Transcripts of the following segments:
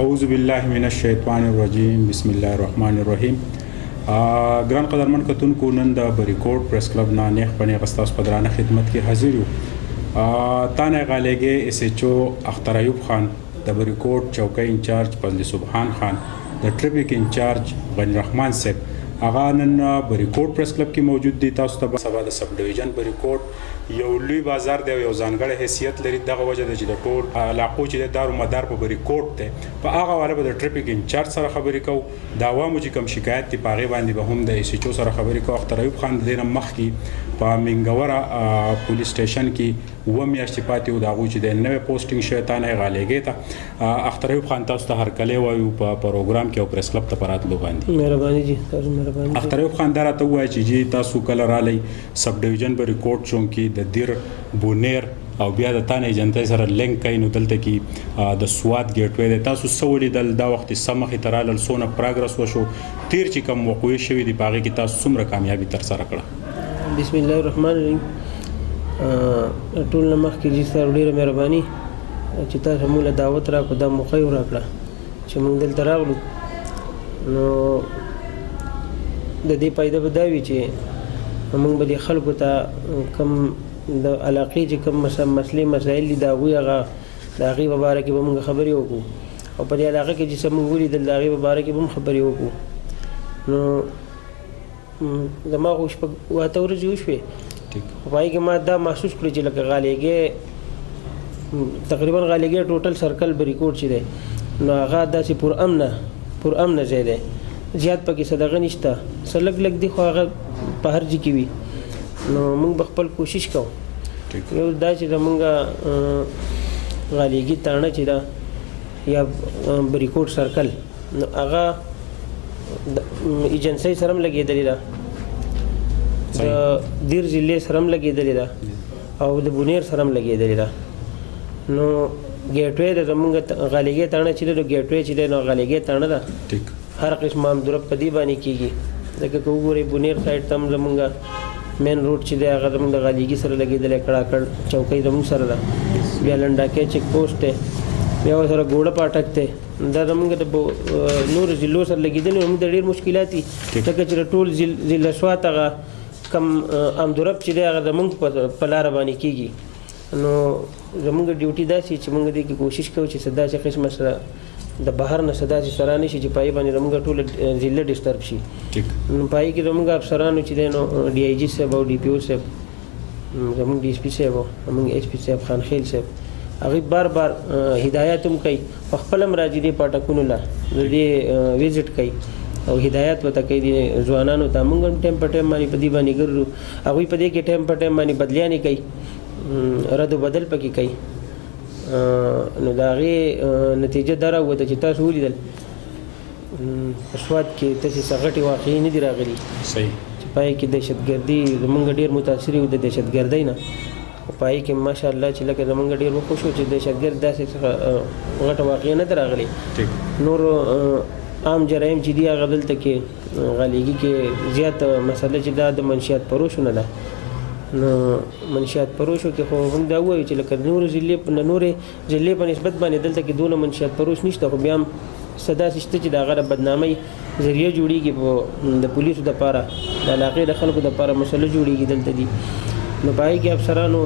اعوذ بالله من الشیطان الرجیم بسم الله الرحمن الرحیم. ګران قدرمن کتونکو، نن د بریکوټ پریس کلب نه نیخ پنې غستاس پدرانه خدمت کې حاضر یو. تانه غالېګې اس ایچ او اختر ایوب خان، د بریکوټ چوکۍ انچارج فضل سبحان خان، د ټریفیک انچارج غنی رحمان صاحب هغه نن بریکوټ پریس کلب کې موجود دي. تاسو ته سبا د سب ډیویژن بریکوټ یو لوی بازار دی، یو ځانګړی حیثیت لري. دغه وجه ده چې د ټول علاقو چې د دارو مدار په بریکوټ دی، په هغه والا به د ټریفیک انچارج سره خبرې کوو. د عوامو چې کوم شکایت دي په هغې باندې به هم د اس ایچ او سره خبرې کوو. اختر ایوب خان د دې نه مخکې په منګوره پولیس سټیشن کې 2 میاشتې پاتې وو، د هغوی چې د نوې پوسټینګ شوی تا نه غالېږې ته. اختر ایوب خان تاسو ته هرکلی وایو په پروګرام کې او پریس کلب ته په راتلو باندې. مهرباني جي، تاسو مهرباني. اختر ایوب خان دا راته ووایه چې جی تاسو کله رالی سب ډیویژن بریکوټ چونکي د دیر بونیر او بیا د تانه ایجنټۍ سره لینک کوي، نو دلته کې د سواد ګیټ وی دی. تاسو څه ولیدل دا وخت څه مخې ته رالل، څونه پروګرس وشو، تیر چې کوم وقوعې شوي دي په هغې کې تاسو څومره کامیابي ترسره کړه؟ بسم الله الرحمن الرحیم. ټول نه مخکې جي صاحب ډېره مهرباني چې تاسو موږ له دعوت راکړو، دا موقع یې راکړه چې موږ دلته راغلو. نو د دې فایده به دا وي چې موږ به دې خلکو ته کوم د علاقې چې کوم مسلې مسایل دي د هغوی د هغې په باره کې به موږ خبرې وکړو، او په دې علاقه کې چې څه موږ ولیدل د هغې په باره کې به هم خبرې وکړو. نو زما خو 8 ورځې وشوې، په هغې کې ما دا محسوس کړو چې لکه غالېږې تقریبا غالېږې ټوټل سرکل بریکوټ چې دی نو هغه داسې پر امنه ځای دی، زیات پکې څه دغه نشته، څه لږ لږ دي خو هغه په هر ځای کې وي. نو موږ به خپل کوشش کوو. یو دا چې زمونږ غالېږي تاڼه چې ده یا بریکوټ سرکل، نو هغه ایجنسۍ سره هم لګېدلې ده، د دیر ضلع سره هم لګېدلې ده او د بونیر سره هم لګېدلې ده. نو ګیټ وی د زمونږ غالېږي تاڼه چې ده، نو ګیټ وی چې دی نو غالېږي تاڼه ده، هر قسم امدورب په دې باندې کېږي. ځکه که وګورئ بونیر سایډ ته هم زمونږ مین روډ چې دی هغه زموږ د غالېږي سره لګېدلی، کړاکړ چوکۍ زموږ سره ده، بیا لنډاکی چیک پوسټ دی، بیا ورسره ګوړه پاټک دی. دا زموږ د نورو ضلعو سره لګېدلي زموږ د ډېر مشکلات دي، ځکه چې د ټول ضلع سوات هغه کم امدورب چې دی هغه زموږ په لاره باندې کېږي. نو زموږ ډیوټي داسې چې موږ دې کې کوشش کوو چې څه داسې قسمه سره د بهر نه څه داسې سره نه شي چې په هغې باندې زموږ ټوله ضلع ډسټرب شي. نو په هغې کې زموږ افسرانو چې دی نو ډي آی جي صاحب او ډي پي او صاحب، زموږ ډي ایس پي صاحب او زموږ ایس پي صاحب خان خیل صاحب، هغوی بار بار هدایات هم کوي، په خپله هم راځي دې پاټکونو له د دې وزټ کوي او هدایت ورته کوي د ځوانانو ته. موږ هم ټایم په ټایم باندې په دې باندې ګرځو، هغوی په دې کې ټایم په ټایم باندې بدلیانې کوي، رد و بدل پکې کوي. نو د هغې نتیجه دا راووته چې تاسو ولیدل په سوات کې داسې څه غټې واقعې نه دي راغلي چې په هغې کې دهشتګردي زموږ ډېر متاثر یو د دهشتګردۍ نه. په هغې کې ماشاءالله چې لکه زموږ ډېر وخوښ و چې دهشتګرد داسې څه غټه واقعه نه ده راغلې. نور عام جرایم چې دي هغه دلته کې غالېږي کې زیات مسله چې دا د منشیات پروشو نه ده. نو منشیات پروشو کې خو موږ دا ووایو چې لکه نورې ضلعې په نسبت باندې دلته کې دونه منشیات پروش نشته، خو بیا هم څه داسې شته چې د هغه د بدنامۍ ذریعه جوړېږي، د پولیسو دپاره د علاقې د خلکو دپاره مسله جوړېږي دلته دي. نو په هغې کې افسرانو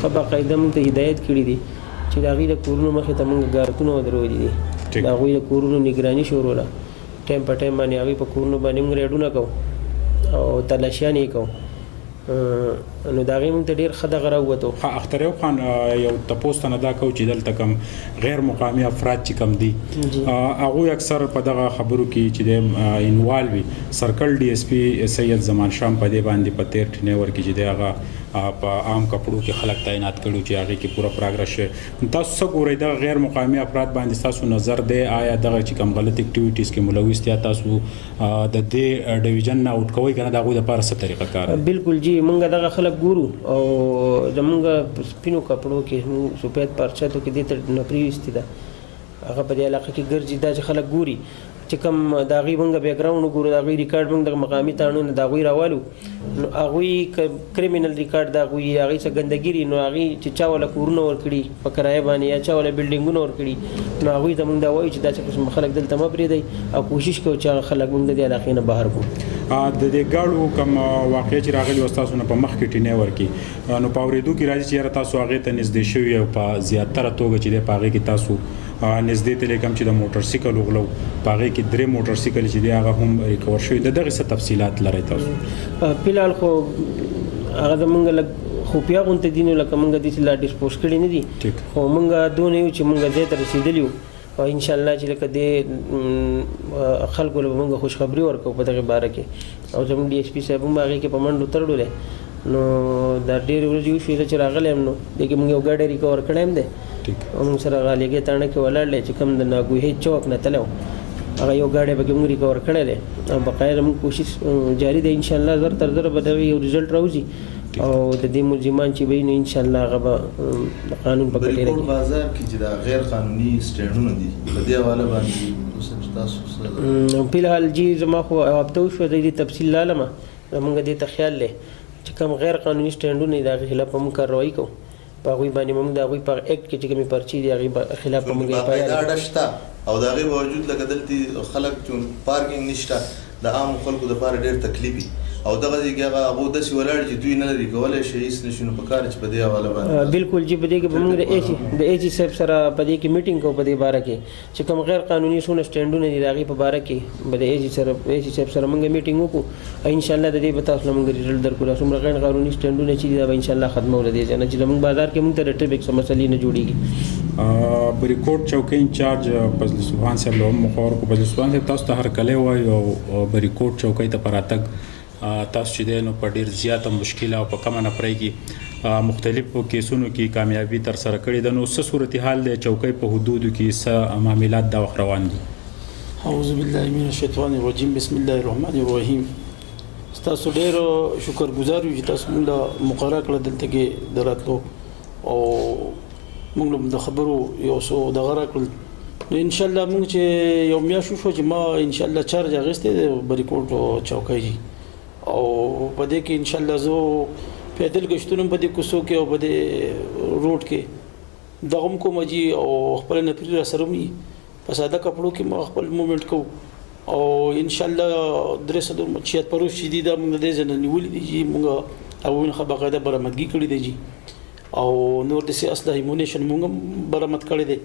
ښه باقاعده موږ ته هدایت کړي دي چې د هغوی د کورونو مخې ته موږ ګارتونه ودرولي دي، د هغوی د کورونو نګراني شروع ده، ټایم په ټایم باندې هغوی په کورونو باندې موږ ریډونه کوو او تلاشیانې یې کوو. نو د هغې موږ ته ډېر ښه دغه راووتو. اختر ایوب خان یو تپوس ته نه دا کوو چې دلته کوم غیر مقامي افراد چې کوم دي هغوی اکثر په دغه خبرو کې چې دی انوالو وي. سرکل ډي ایس پي سید زمان شاه په دې باندې په 13 ټینور کې چې دی هغه په عام کپړو کې خلک تعینات کړي چې هغې کې پوره پروګرس شوی. تاسو څه ګورئ دغه غیر مقامي افراد باندې ستاسو نظر دی؟ آیا دغه چې کوم غلط اکټیویټیز کې ملوث دي تاسو د دې ډیویژن نه آوټ کوئ که نه د هغوی دپاره څه طریقه کار دی؟ بالکل جی، موږ دغه خلک ګورو او زموږ په سپینو کپړو کې سفید پارچاتو کې دې ته نه پرېویستې ده هغه په دې علاقه کې ګرځي دا چې خلک ګوري چې کوم د هغوی موږ بیک ګراونډ وګورو د هغوی ریکارډ موږ د مقامي تړونونه د هغوی راوالو نو هغوی کریمینل ریکارډ د هغوی هغوی څه ګندګي نو هغوی چې چا وله کورونه ورکړي په کرایه باندې یا چا وله بلډینګونه ورکړي نو هغوی ته موږ دا وایو چې دا چې قسم خلک دلته مه پرېږدئ او کوشش کوو چې هغه خلک موږ د دې علاقې نه بهر کړو. د دې ګاډو کوم واقعه چې راغلي وه ستاسو نه په مخ کې ټینۍ ورکړي نو په اورېدو کې راځي چې یاره تاسو هغې ته نږدې شوي او په زیاتره توګه چې دی په هغې کې تاسو نږدې تللی کوم چې د موټرسایکل وغلو په هغې کې 3 موټرسایکل چې دی هغه هم ریکور شوي د دغې څه تفصیلات لرئ تاسو؟ فلحال خو هغه زمونږ لږ خفیه غونته دي نو لکه موږ داسې لا ډسپوز کړي نه دي خو موږ دونه یو چې موږ ځای ته رسېدلي یو او انشاءالله چې لکه دې خلکو له به موږ خوشخبري ورکوو په دغې باره کې او زموږ ډي ایس پي صاحب هم هغې کې په منډو تړلی نو دا ډېرې ورځې وشوې چې راغلی یم نو دې کې موږ یو ګاډی ریکور کړی هم دی او موږ سره غالیګۍ تاڼه کې ولاړ دی چې کوم د ناګوهۍ چوک نه تللی و هغه یو ګاډی پکې موږ ریکور کړی دی او بقایا زموږ کوشش جاري دی انشاءالله زر تر زره به دغه یو رزلټ راوځي او د دې ملزمان چې وي نو انشاءالله هغه به د قانون په کټې رپورټ بازار کې چې دا غیر قانوني سټینډونه دي په دې حواله باندې تاسو فلحال جی زما خو هفته وشوه د دې تفصیل لالمه زموږ دې ته خیال دی چې کوم غیر قانوني سټینډونه دي د هغې خلاف موږ کارروایي کوو په هغوی باندې موږ د هغوی په اکټ کې چې کومې پرچې دي هغې خلاف به موږ باقاعده اډه شته او د هغې باوجود لکه دلته خلک چې پارکینګ نشته د عامو خلکو دپاره ډېر تکلیف وي او دغه ځای کې هغه داسې ولاړ چې دوی نه لري کولی شي هېڅ نشي نو په کار چې په دې حواله باندې بلکل جی په دې کې به موږ د ایچ صاحب سره په دې کې میټینګ کوو په دې باره کې چې کوم غیر قانوني څونه سټینډونه دي د هغې په باره کې به د ایچ صاحب سره موږ میټینګ وکړو او انشاءالله د دې به تاسو له موږ رزلټ درکړو دا څومره غیر قانوني سټینډونه چې دي دا به انشاءالله ختمو له دې ځای نه چې زموږ بازار کې موږ ته د ټرافیک څه مسلې نه جوړېږي. بریکوټ چوکۍ انچارج فضل سبحان صاحب له هم مخور کو فضل سبحان صاحب تاسو ته هرکلی وایو او بریکوټ چوکۍ ته په راتګ تاسو چې دی نو په ډېر زیاته مشکله او په کمه نفرۍ کې مختلفو کیسونو کې کامیابي ترسره کړې ده نو څه صورتحال دی چوکۍ په حدودو کې څه معاملات دا وخت روان دي؟ اعوذ بالله من الشیطان الرجیم بسم الله الرحمن الرحیم. ستاسو ډېر شکرګزار یو چې تاسو موږ له مقرره کړه دلته کې د راتلو او موږ له د خبرو یو څه دغه راکړل نو انشاءالله موږ چې یو میاشت وشوه چې ما انشاءالله چارج اخیستی دی بریکوټ چوکۍ جي او په دې کې انشاءالله زه پیدل ګشتونه په دې کوڅو کې او په دې روډ کې دغه هم کوم جي او خپل نفري را سره وي په ساده کپړو کې ما خپل مومنټ کوو او انشاءالله 376 پروس چې دي دا موږ د دې ځای نه نیولي دي چې موږ هغوی نه باقاعده برآمدګي کړې دی جي او نور داسې اسلحه ایمونیشن موږ هم برآمد کړی دی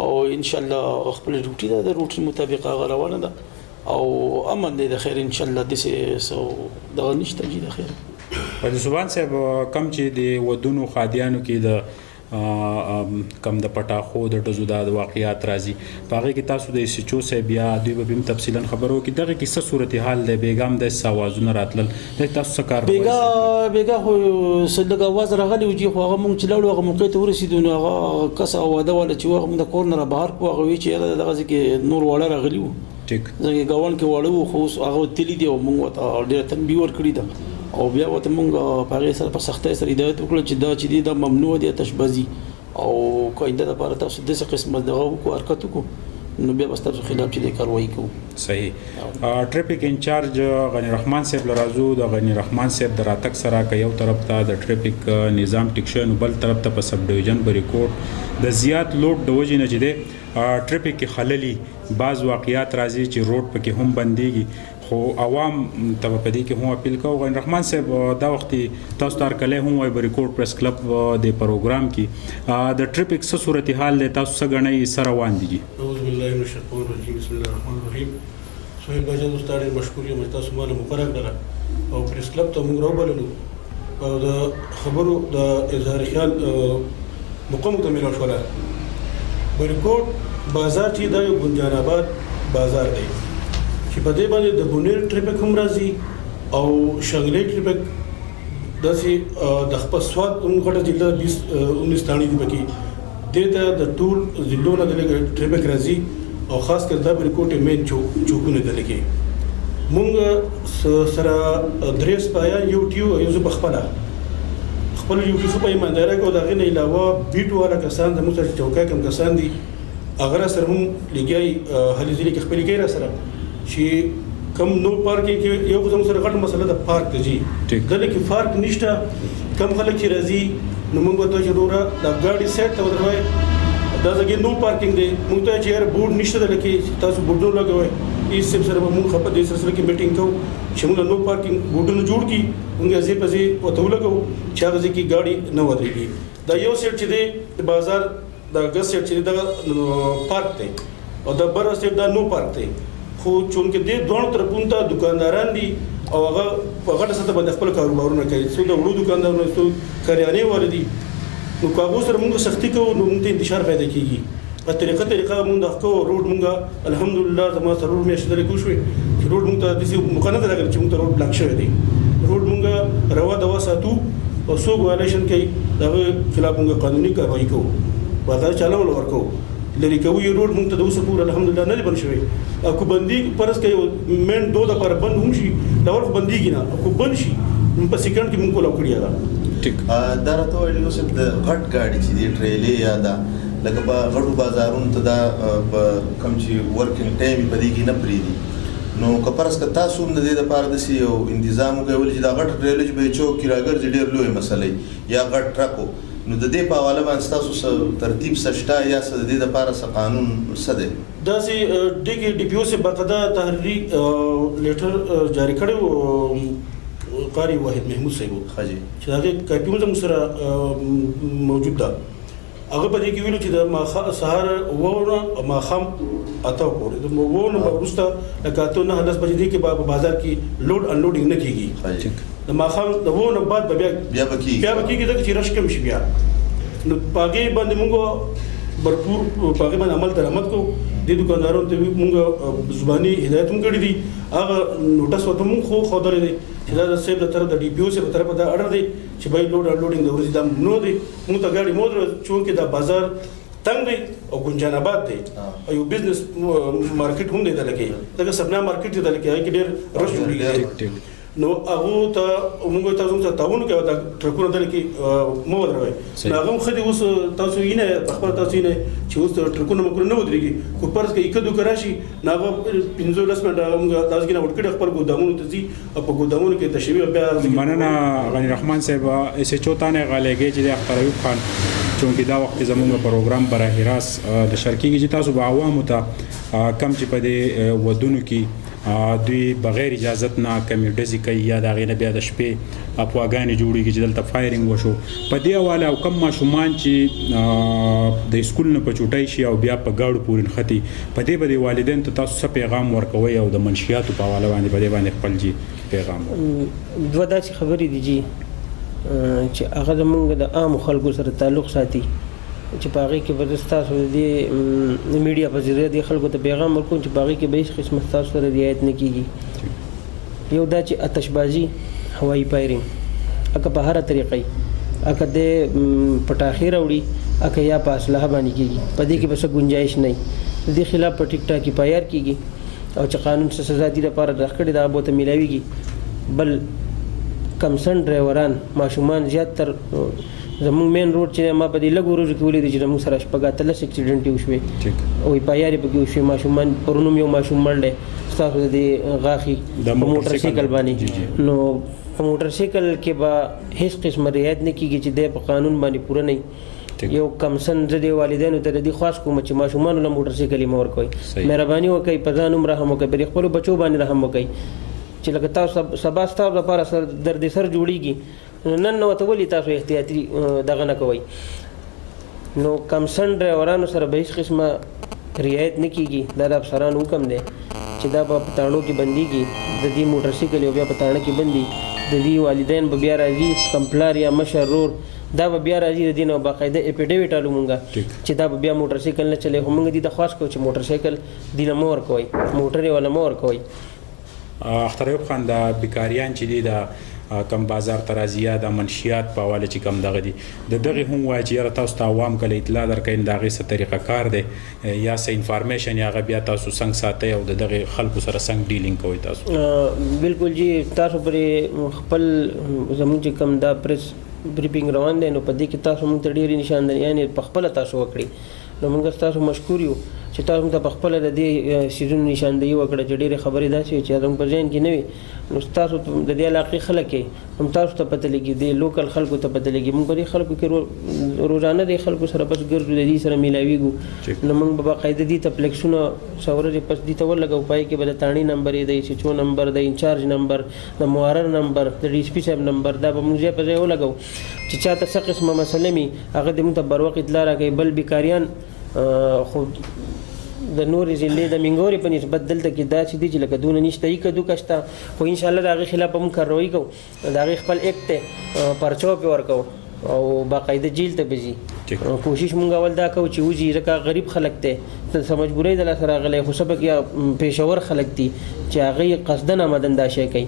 او انشاءالله خپل ډیوټي ده د روټ مطابق هغه روانه ده او امن دی د خیر انشاءالله داسې څه دغه نشته جي د خیر. فضل سبحان صاحب کم چې د ودونو خادیانو کې د کم د پټاخو د ډزو د واقعیات راځي په هغې کې تاسو د ایس ایچ او صاحب یا دوی به هم تفصیلا خبرو کې دغه کې څه صورتحال دی بیګا هم داسې اوازونه راتلل د تاسو څه کار بیګا خو څه لږ اواز راغلی و چې خو هغه موږ چې لاړو هغه موقع ته ورسېدو نو هغه کس او واده والا چې هغه موږ د کور نه را بهر کړو هغه وایي چې یاره دغه ځای کې نور واړه راغلي وو زموږ ګاونډ کې واړه وو خو اوس هغه تللي دي او موږ ورته ډېره تنبیه ورکړې ده او بیا ورته موږ په هغې سره په سختۍ سره هدایت وکړل چې دا چې دی دا ممنوع دی تشبازي او که آینده دپاره تاسو داسې قسمه دغه وکړو حرکت وکړو نو بیا به ستاسو خلاف چې دی کاروایي کوو. صحیح. ټریفک انچارج غنی رحمان صاحب له راځو د غنی رحمان صاحب د راتګ سره که یو طرف ته د ټریفک نظام ټیک شوی نو بل طرف ته په سب ډویژن بریکوټ د زیات لوډ د وجې نه چې دی ټریفک کې خللي بعض واقعیات راځي چې روډ پکې هم بندېږي خو عوام ته په دې کې هم اپیل کوو. غنی رحمان صاحب دا وخت تاسو ته هرکلی هم وایي بریکوټ پریس کلب د پروګرام کې د ټریفک څه صورتحال دی تاسو څه ګڼئ څه روان دي؟ اعوذ بالله من الشیطان الرجیم بسم الله الرحمن الرحیم. سهیل باچا دوست ډېر مشکور یم چې تاسو ما نه مقرره کړه او پریس کلب ته موږ راوبللو او د خبرو د اظهار خیال موقع موږ ته میلاو شوله. بریکوټ بازار چې دا یو ګنجان آباد بازار دی چې په دې باندې د بونیر ټریفک هم راځي او شنګلې ټریفک داسې د خپل سواد غټه ضلع 19 تاڼې دي پکې دې ته د ټول ضلعو نه د ټریفک راځي او خاص کر دا بریکوټ مین چوکونه د لګي مونږ سره درې سپایان یو ټیو یو زه په خپله یو ټیو په ایماندارۍ کې او د هغې نه علاوه بیټ والا کسان زموږ سره چوکۍ کم کسان دي هغه را سره هم لګیای هلي ځلې کې خپل کې را سره چې کم نو پارکینګ کې یو کوم سره غټ مسله د پارک ته جی دلته کې پارک نشته کم خلک چې راځي نو موږ ته ضروره د ګاډي سیټ ته ودروي دا ځکه نو پارکینګ دی موږ ته چې بورډ نشته دلته کې تاسو بورډ لګوي ایس سره موږ خپل د سره کې میټینګ کوو چې موږ نو پارکینګ بورډونه جوړ کی موږ ځې پځې وته ولګو چې هغه ځکه ګاډي نه ودرېږي دا یو سیټ چې دی د بازار د ګس سیټ چې دا پارک دی او د بر سیټ دا نو پارک دی خو چونکې دې دوه طرفونو ته دکانداران دي او هغه په غټه سطح باندې خپل کاروبارونه کوي څو د وړو دکاندارانو څو کاریانې والدي نو کاغذ سره موږ سختي کوو نو موږ ته انتشار پیدا کیږي په طریقه موږ د خو روډ موږ الحمدلله زما سرور مې شته لري کوشوي چې روډ موږ ته د دې مقننه راغلی چې موږ ته روډ بلاک شوی دی روډ موږ روا دوا ساتو او څوک وایلیشن کوي دغه خلاف موږ قانوني کاروایی کوو بازار چالو ورکو لري کوي روډ موږ ته د اوسه پور الحمدلله نه بن شوی او کو بندي پرس کوي مین دو د پر بند هم شي دا ور بنديږي نه او بند شي په سکند کې موږ کولا کړی دا ټیک دا راته ویل نو چې د غټ گاډي چې دی ټریلې یا دا لکه په غټو بازارونو ته دا کم چې ورکینګ ټایم په دې کې نه پریدي نو کپرس ک تاسو هم د دې لپاره د سی یو تنظیم کوي چې دا غټ ټریلې چې به چوک کراګر ډېر لوی مسلې یا غټ ټرکو نو د دې په حواله باندې تاسو ترتیب سشتا یا د دې لپاره څه قانون څه دی دا سي ډیګي ډي پی او سے باقاعده تحریری لیټر جاری کړو قاری واحد محمود صاحب خاجي چې هغه کاپی موږ سره موجود ده هغه په دې کې ویلو چې د ما سهار وونه ما خام اته پورې د وونه ورسته لکه ته نه 10 بجې کې په بازار کې لوډ انلوډینګ نه کیږي د ماخام د وونه بعد بیا بکیږي دا چې رش کم شي بیا نو پاګې باندې موږ برپور پاګې باندې عمل درآمد کو د دکاندارانو ته موږ زبانی هدایت هم کړی دي هغه نوټس وته موږ خو خبرې دي چې دا د سیب د طرف د ډي پی او سي په طرف دا اډر دی چې بای لوډ انلوډینګ د ورځې دا نو دی موږ ته ګاډي مودره چونکې دا بازار تنگ دی او ګنجان آباد دی او یو بزنس مارکیټ هم دی دلته دا سپنا مارکیټ دی دلته کې ډېر رش جوړیږي نو هغه ته موږ تاسو ته تعاون کوي دا ټرکونه دل کې مو دروي نو هغه خدي اوس تاسو یې نه خبر تاسو نه چې اوس ټرکونه موږ نه ودرېږي کو پرز کې یک دوه راشي نو هغه 15 منټه موږ تاسو کې وړکړ خپل ګودامونو ته ځي او په ګودامونو کې تشویق بیا مننه غنی رحمان صاحب اس چوتانه غالېږي چې اختر ایوب خان چونکې دا وخت زموږ پروګرام براه راست د شرکیږي چې تاسو به عوامو ته کم چې په دې ودونو کې دوی بغیر اجازت نه کمیډزي کوي یا دا غینه بیا د شپې اپواګانې جوړیږي چې دلته فایرینګ وشو په دې حواله او کم ماشومان چې د سکول نه په چوټای شي او بیا په گاډو پورین ختی په دې باندې والدین ته تاسو څه پیغام ورکوي او د منشیاتو په حواله باندې په دې باندې خپل جی پیغام دوه داسې خبرې دي جی چې هغه زمونږ د عام خلکو سره تعلق ساتي چې په هغې کې به ستاسو د میډیا په ذریعه د خلکو ته پیغام ورکوم چې په هغې کې به هېڅ قسمه ستاسو سره رعایت نه کېږي یو دا چې آتشبازي هوایي فایرینګ اکه په هره طریقه اکه د پټاخې راوړي اکه یا په اسلحه باندې کېږي په دې کې به څه ګنجایش نه وي د دې خلاف په ټیک ټاک پایار کېږي او چې قانون څه سزا دي لپاره راکړې دا به ته میلاویږي بل کمسن ډرایوران ماشومان زیات تر زموږ مین روډ چې ما په دې لږو ورځو کې ولیدل چې زموږ سره شپږ اتلس اکسیډنټ وشوې او پایارې پکې وشوې ماشومان پرون یو ماشوم مړ دی ستاسو د غاښي په موټر سایکل باندې نو په موټر سایکل کې به هیڅ قسمه رعایت نه کېږي چې دی په قانون باندې پوره نه یو کمسن زه د والدینو ته د دې خواست کوم چې ماشومانو له موټر سایکل یې مه ورکوئ مهرباني وکړئ په ځان هم رحم وکړئ په خپلو بچو باندې رحم وکړئ چې لکه تاسو سبا ستاسو لپاره درد سر جوړیږي نن نو ته ولې تاسو احتیاطي دغه نه کوئ نو کمسن ډرایورانو سره به هیڅ قسمه رعایت نه کېږي دا د افسرانو حکم دی چې دا به په تاڼو کې بندېږي د دې موټر سایکل یو بیا په تاڼه کې بندي د دې والدین به بیا راځي کمپلار یا مشر رور دا به بیا راځي د دې نه باقاعده اپیډیویټ الو مونږه چې دا به بیا موټر سایکل نه چلی خو مونږ دې ته خواست کوو چې موټر سایکل دې نه مه ورکوئ موټر یې والا مه ورکوئ اختر ایوب خان د بیکاریان چې دي د کم بازار ته راځي یا د منشیات په حواله چې کم دغه دي د دغې هم وایي چې یاره تاسو ته عوام کله اطلاع درکوي د هغې څه طریقه کار دی یا څه انفارمیشن یا هغه بیا تاسو څنګه ساتئ او د دغې خلکو سره څنګه ډیلینګ کوئ تاسو بالکل جی تاسو پرې خپل زموږ چې کم دا پریس بریفینګ روان دی نو په دې کې تاسو موږ ته ډېرې نشاندهیانې په خپله تاسو وکړئ نو موږ تاسو مشکور یو چې تاسو ته په خپله د دې سیزونو نشاندهي وکړه چې ډېرې خبرې داسې وي چې زموږ په ذهن کې نه وي نو تاسو د دې علاقې خلک یې هم تاسو ته پته لګي د لوکل خلکو ته پته لګي موږ په دې خلکو کې روزانه د خلکو سره بس ګرځو د دې سره میلاویږو نو موږ به باقاعده دې ته پلیکسونه څو ورځې پس دې ته ولګو پای کې به د تاڼي نمبر یې د SHO نمبر د انچارج نمبر د معرر نمبر د DSP صاحب نمبر دا به موږ ځای په ځای ولګو چې چاته څه قسمه مسله وي هغه دې موږ ته بر وخت اطلاع راکوي بل بیکاریان خو د نورې ضلعې د منګورې په نسبت دلته کې داسې دي چې لکه دونه نشته یي که دوکه شته خو انشاءالله د هغې خلاف به موږ کاروایي کوو د هغې خپل ایکټ دی پرچه پې ورکوو او باقاعده جیل ته به ځي کوشش مونږ اول دا کوو چې وځي ځکه غریب خلک دی څه مجبورۍ د لاسه راغلی خو سبق یا پېښور خلک دي چې هغوی قصدن آمدن دا شی کوي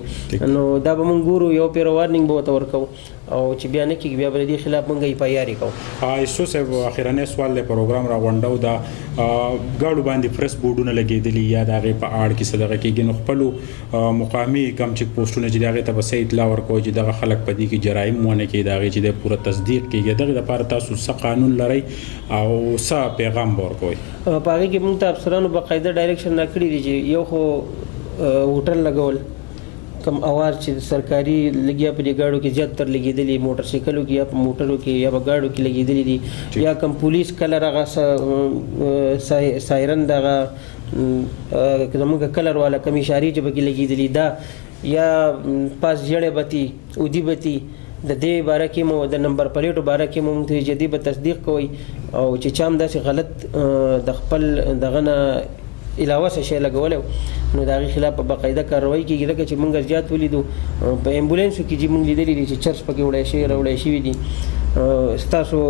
نو دا به مونږ ګورو یو پېره وارنینګ به ورته ورکوو او چې بیا نه کېږي بیا به د دې خلاف مونږ FIR کوو. SHO صاحب اخرنی سوال دی پروګرام راغونډو دا ګاډو باندې پرس بورډونه لګېدلي یا د هغې په اړه کې څه دغه کېږي نو خپلو مقامي کم چیک پوسټونه چې د هغې ته به څه اطلاع ورکوئ چې دغه خلک په دې کې جرایم ونه کړي د هغې چې د پوره تصدیق کېږي دغې دپاره تاسو څه قانون لرئ او څه پیغام به ورکوئ؟ په هغې کې مونږ ته افسرانو باقاعده ډایرکشن راکړي دي چې یو خو هوټل لګول کم اواز چې سرکاري لګیا په دې ګاډو کې زیاتر لګېدلي موټر سایکلو کې یا په موټرو کې یا په ګاډو کې لګېدلي دي یا کم پولیس کلر هغه سایرن دغه زموږ کلر والا کم اشارې چې پکې لګېدلي دا یا پاس ژړې بتي اودي بتي د دې باره کې مو د نمبر پلیټو باره کې مو موږ ته جدي به تصدیق کوئ او چې چا هم داسې غلط د خپل دغه نه علاوه څه شی لګولی نو د هغې خلاف په باقاعده کاروایي کېږي ځکه چې موږ زیات ولیدو په ایمبولینسو کې چې موږ لیدلي دي چې چرس پکې وړی شوي راوړی شوي دي ستاسو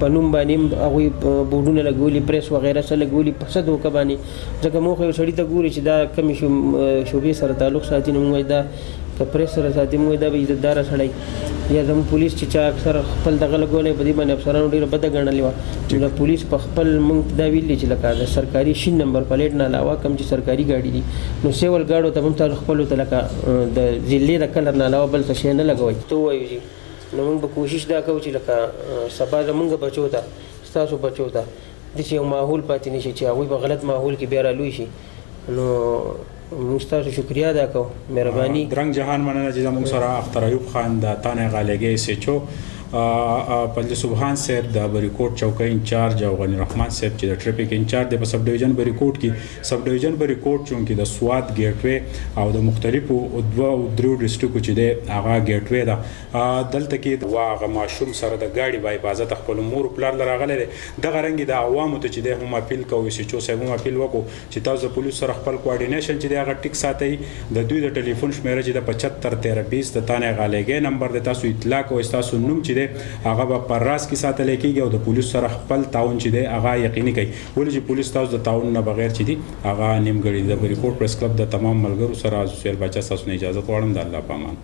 په نوم باندې هغوی بورډونه لګولي پریس وغیره څه لګولي په څه دوکه باندې ځکه موږ خو یو سړي ته ګوري چې دا کمې شعبې سره تعلق ساتي نو موږ وایي دا که پریس سره ساتي موږ وایي دا به عزتداره سړی یا زموږ پولیس چې چا اکثر خپل دغه لګولی په دې باندې افسرانو ډېره بده ګڼلې وه نو د پولیس په خپل موږ دا ویلي چې لکه د سرکاري شین نمبر پلیټ نه علاوه کوم چې سرکاري ګاډي دي نو سیول ګاډو ته هم تاسو خپلو ته لکه د ضلعې د کلر نه علاوه بل څه شی نه لګوئ ته ووایو چې نو موږ به کوشش دا کوو چې لکه سبا زموږ بچو ته ستاسو بچو ته داسې یو ماحول پاتې نه شي چې هغوی په غلط ماحول کې بیا رالوی شي نو موږ ستاسو شکریه ادا کوو مهرباني درنګ جهان مننه چې زموږ سره اختر ایوب خان د تانې غالګۍ SHO پلجي سبحان صاحب د بریکوټ چوکۍ انچارج او غنی رحمان صاحب چې د ټریفیک انچارج دی په سب ډیویژن بریکوټ کې سب ډیویژن بریکوټ چونکې د سواد ګیټ وی او د مختلفو دوه او درو ډسټرکو چې دی هغه ګیټ وی ده دلته کې د هغه ماشوم سره د ګاډي په حفاظت خپل مور پلار له راغلی دی دغه رنګې د عوامو ته چې دی هم اپیل کوو SHO صاحب هم اپیل وکړو چې تاسو د پولیسو سره خپل کوارډینیشن چې دی هغه ټیک ساتئ د دوی د ټلیفون شمیره چې د 75 13 20 د تانې غالګۍ نمبر دی تاسو اطلاع کوئ ستاسو نوم چې دی هغه به پر راز کې ساتل کېږي او د پولیسو سره خپل تعاون چې دی هغه یقیني کوي ولې چې پولیس تاسو د تعاون نه بغیر چې دی هغه نیمګړی د بریکوټ پریس کلب د تمام ملګرو سره سهیل باچا تاسو نه اجازه غواړم د الله په امان.